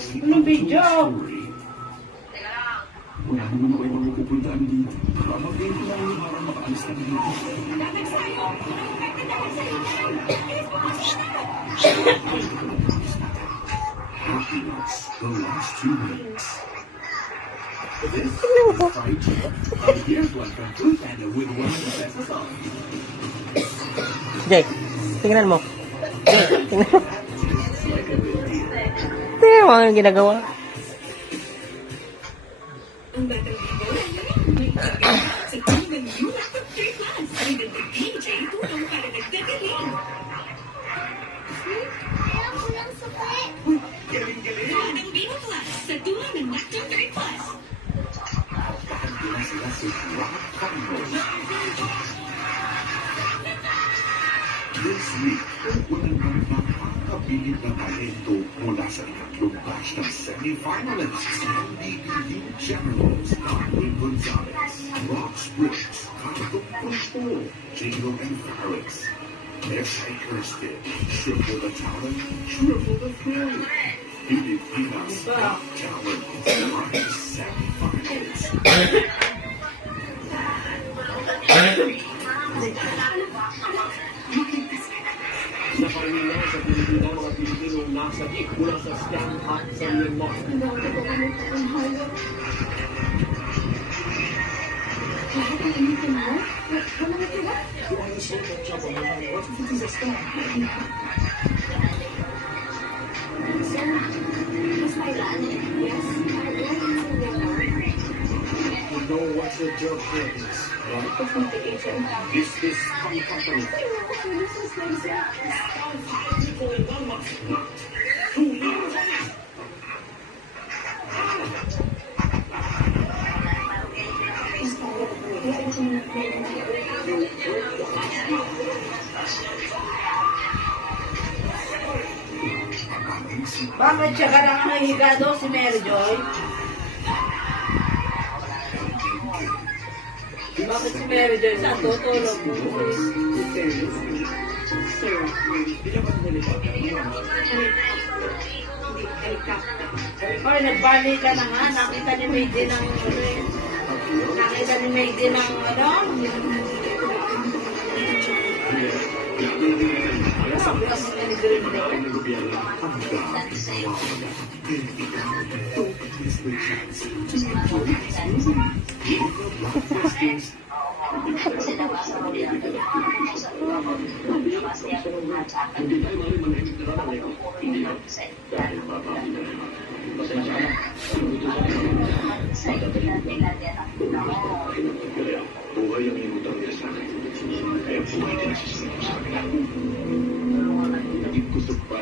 Anong video? Wala naman ako ibang mapupuntaan dito. Baka mag-ito lang yung para makaalis na dito. Happiness, the last 2 weeks. This is Fight. Here's one from Food Panda with one of the best songs. Jake, tingnan mo. Tingnan mo. Tingnan mo ang ginagawa. Ang batang bigaw sa tuwing yun at K-Plus. Ang ganda PJ tulong para nagdagaling. Kaya ko lang suki. Galing-galing. Ang Bino Plus sa tulong ng Nectar 3 Plus. Pahandilan sila sa Rock Congress. This week, walang napakabilib na talento mula sa ikatlong batch ng semi-finalists. MDPU Generals, Conway Gonzalez, Rock Spriggs, Kato Control, Jingle and Farris. S.I. Kirsten, triple the talent, triple the thrill. Pilipinas Got Talent, live semi-finals. Sa kanila sa Pilipina, mga Pilipinong nasa gig mula sa scam at sa Myanmar. You know what's the job for this, right? This is company. Bakit siya ka lang nahihigado si Mary Joy? Bakit si Mary Joy? Saan tutulog? Oy, nagbali ka na nga. Nakita ni Mayday ng nakita ni Mayday ng sabi kasi ni Green Day. Buhay ang inutang niya sa akin. Kaya buhay din siya sa akin. Naging kusog pa